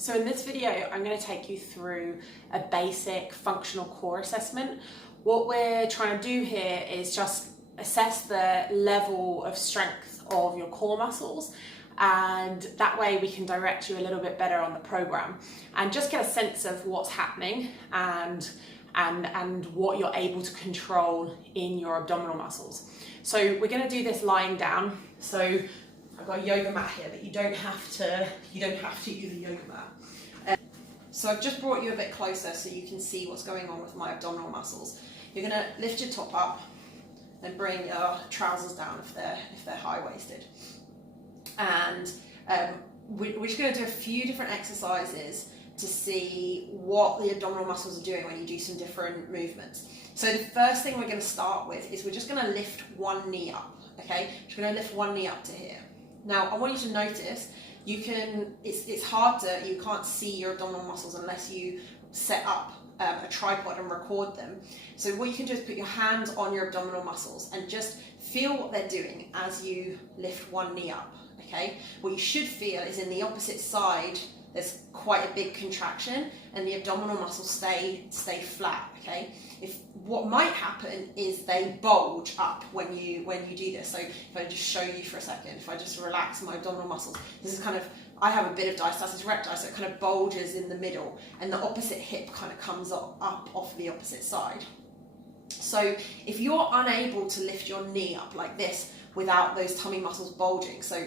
So in this video, I'm going to take you through a basic functional core assessment. What we're trying to do here is just assess the level of strength of your core muscles, and that way we can direct you a little bit better on the program and just get a sense of what's happening and what you're able to control in your abdominal muscles. So we're going to do this lying down. So I've got a yoga mat here, but you don't have to use a yoga mat. So I've just brought you a bit closer so you can see what's going on with my abdominal muscles. You're going to lift your top up and bring your trousers down if they're high-waisted. And we're just going to do a few different exercises to see what the abdominal muscles are doing when you do some different movements. So the first thing we're going to start with is we're just going to lift one knee up, okay? We're going to lift one knee up to here. Now, I want you to notice, it's hard to, you can't see your abdominal muscles unless you set up a tripod and record them. So what you can do is put your hands on your abdominal muscles and just feel what they're doing as you lift one knee up, okay? What you should feel is in the opposite side, there's quite a big contraction and the abdominal muscles stay flat, okay? What might happen is they bulge up when you do this. So if I just show you for a second, if I just relax my abdominal muscles, this is kind of, I have a bit of diastasis recti, so it kind of bulges in the middle and the opposite hip kind of comes up off the opposite side. So if you're unable to lift your knee up like this without those tummy muscles bulging, so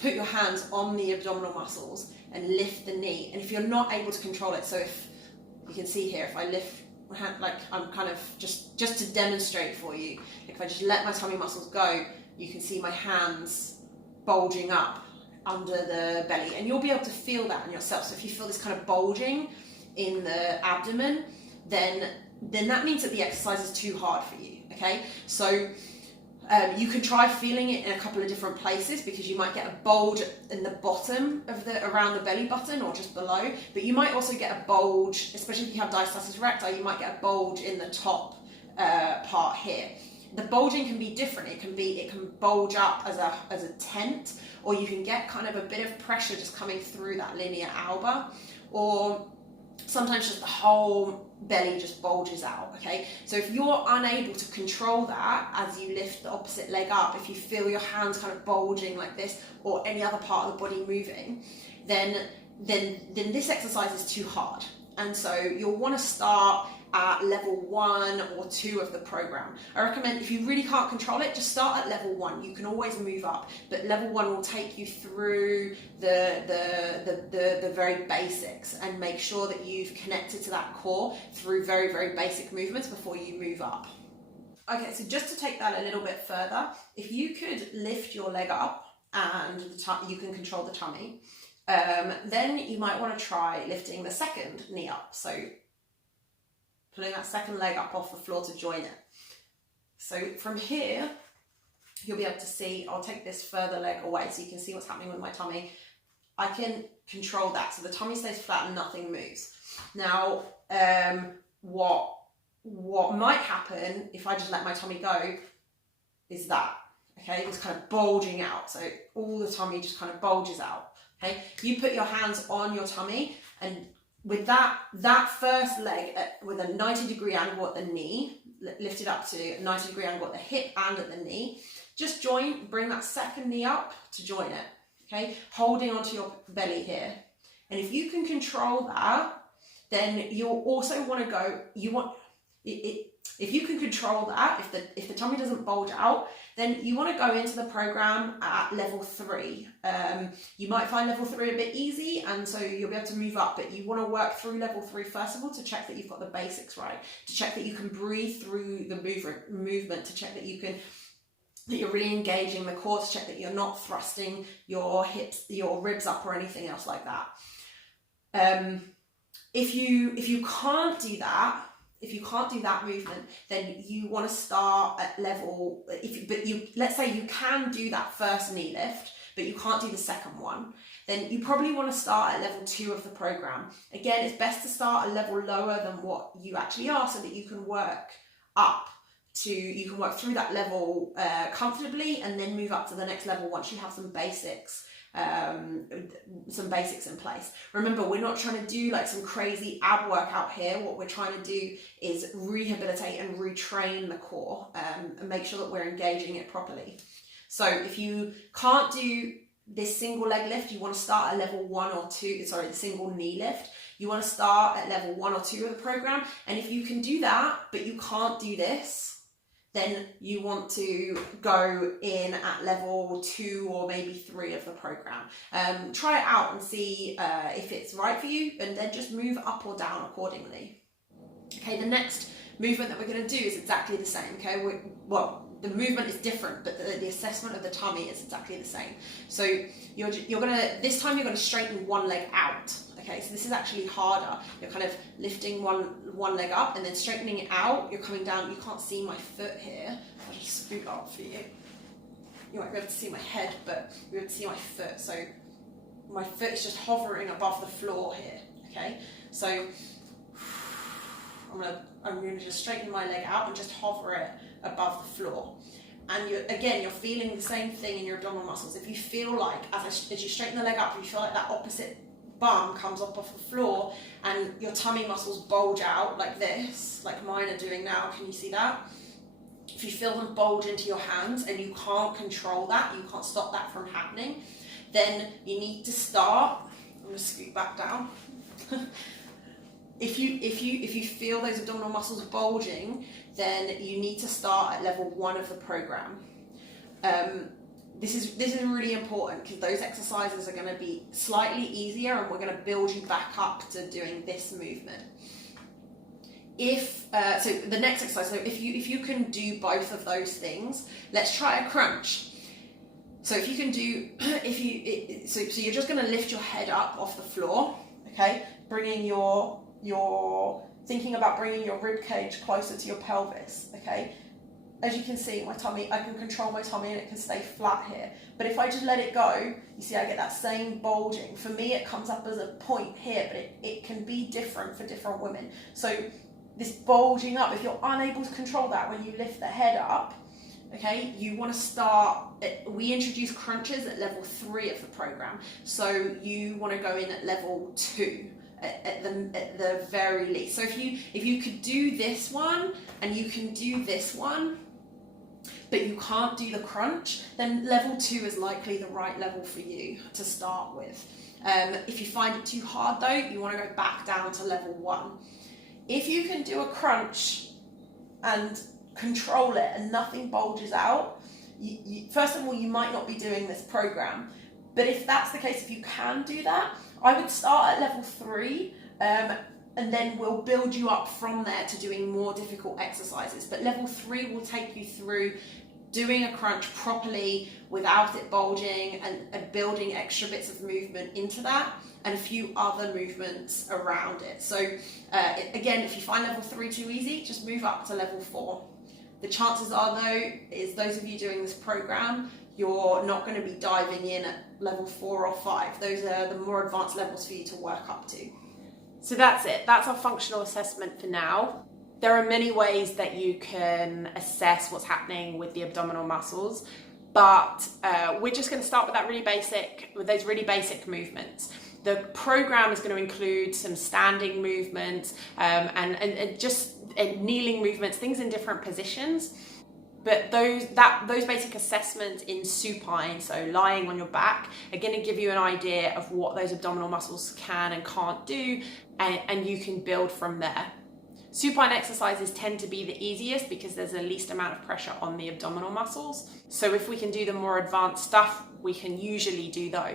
put your hands on the abdominal muscles and lift the knee. And if you're not able to control it, so if you can see here, if I lift my hand, like I'm kind of just to demonstrate for you, if I just let my tummy muscles go, you can see my hands bulging up under the belly, and you'll be able to feel that in yourself. So if you feel this kind of bulging in the abdomen, then that means that the exercise is too hard for you, okay? So you can try feeling it in a couple of different places, because you might get a bulge in the bottom of around the belly button or just below, but you might also get a bulge, especially if you have diastasis recti, you might get a bulge in the top part here. The bulging can be different. It can bulge up as a tent, or you can get kind of a bit of pressure just coming through that linea alba, or sometimes just the whole belly just bulges out, okay? So if you're unable to control that as you lift the opposite leg up, if you feel your hands kind of bulging like this, or any other part of the body moving, then this exercise is too hard. And so you'll want to start at level 1 or 2 of the program. I recommend, if you really can't control it, just start at level 1. You can always move up, but level 1 will take you through the very basics and make sure that you've connected to that core through very, very basic movements before you move up. Okay, so just to take that a little bit further, if you could lift your leg up and you can control the tummy, then you might want to try lifting the second knee up. So pulling that second leg up off the floor to join it. So from here, you'll be able to see, I'll take this further leg away so you can see what's happening with my tummy. I can control that, so the tummy stays flat and nothing moves. Now, what might happen if I just let my tummy go is that, okay, it's kind of bulging out. So all the tummy just kind of bulges out, okay? You put your hands on your tummy, and with that first leg with a 90-degree angle at the knee, lifted up to a 90-degree angle at the hip and at the knee, just bring that second knee up to join it, okay? Holding onto your belly here. And if you can control that, then you'll also want to go, if you can control that, if the tummy doesn't bulge out, then you want to go into the program at level 3. You might find level 3 a bit easy, and so you'll be able to move up, but you want to work through level 3 first of all to check that you've got the basics right, to check that you can breathe through the movement, to check that you're really engaging the core, to check that you're not thrusting your hips, your ribs up or anything else like that. If you can't do that movement, then you want to start at level, let's say you can do that first knee lift, but you can't do the second one, then you probably want to start at level 2 of the program. Again, it's best to start a level lower than what you actually are, so that you can work through that level comfortably, and then move up to the next level once you have some basics some basics in place. Remember, we're not trying to do like some crazy ab workout here. What we're trying to do is rehabilitate and retrain the core, and make sure that we're engaging it properly. So if you can't do this single leg lift, you want to start at level 1 or 2, sorry, the single knee lift. You want to start at level 1 or 2 of the program. And if you can do that, but you can't do this, then you want to go in at level 2 or maybe 3 of the program. Try it out and see if it's right for you, and then just move up or down accordingly. Okay, the next movement that we're going to do is exactly the same. Okay, the movement is different, but the assessment of the tummy is exactly the same. So this time you're gonna straighten one leg out. Okay, so this is actually harder. You're kind of lifting one leg up and then straightening it out. You're coming down. You can't see my foot here. I'll just scoot up for you. You might be able to see my head, but you'll be able to see my foot. So my foot is just hovering above the floor here. Okay, so I'm going to just straighten my leg out and just hover it above the floor. And you're feeling the same thing in your abdominal muscles. If you feel like, as you straighten the leg up, you feel like that opposite bum comes up off the floor and your tummy muscles bulge out like this, like mine are doing now. Can you see that? If you feel them bulge into your hands and you can't control that, you can't stop that from happening, then you need to start. I'm going to scoot back down. If you feel those abdominal muscles bulging, then you need to start at level 1 of the program. This is really important because those exercises are going to be slightly easier, and we're going to build you back up to doing this movement. So the next exercise, so if you can do both of those things, let's try a crunch. So if you can do, so you're just going to lift your head up off the floor, okay, bringing you're thinking about bringing your rib cage closer to your pelvis, okay? As you can see, my tummy, I can control my tummy and it can stay flat here. But if I just let it go, you see I get that same bulging. For me, it comes up as a point here, but it can be different for different women. So this bulging up, if you're unable to control that when you lift the head up, okay, you want to start, we introduce crunches at level 3 of the program. So you want to go in at level 2. At the very least. So if you could do this one and you can do this one, but you can't do the crunch, then level 2 is likely the right level for you to start with. If you find it too hard though, you want to go back down to level 1. If you can do a crunch and control it and nothing bulges out, first of all, you might not be doing this program. But if that's the case, if you can do that, I would start at level 3, and then we'll build you up from there to doing more difficult exercises. But level 3 will take you through doing a crunch properly without it bulging, and building extra bits of movement into that and a few other movements around it. So again, if you find level 3 too easy, just move up to level 4. The chances are though, is those of you doing this program, you're not going to be diving in at level 4 or 5. Those are the more advanced levels for you to work up to. So that's it. That's our functional assessment for now. There are many ways that you can assess what's happening with the abdominal muscles, but we're just going to start with those really basic movements. The program is going to include some standing movements and just kneeling movements, things in different positions. But those basic assessments in supine, so lying on your back, are going to give you an idea of what those abdominal muscles can and can't do, and you can build from there. Supine exercises tend to be the easiest because there's the least amount of pressure on the abdominal muscles. So if we can do the more advanced stuff, we can usually do those.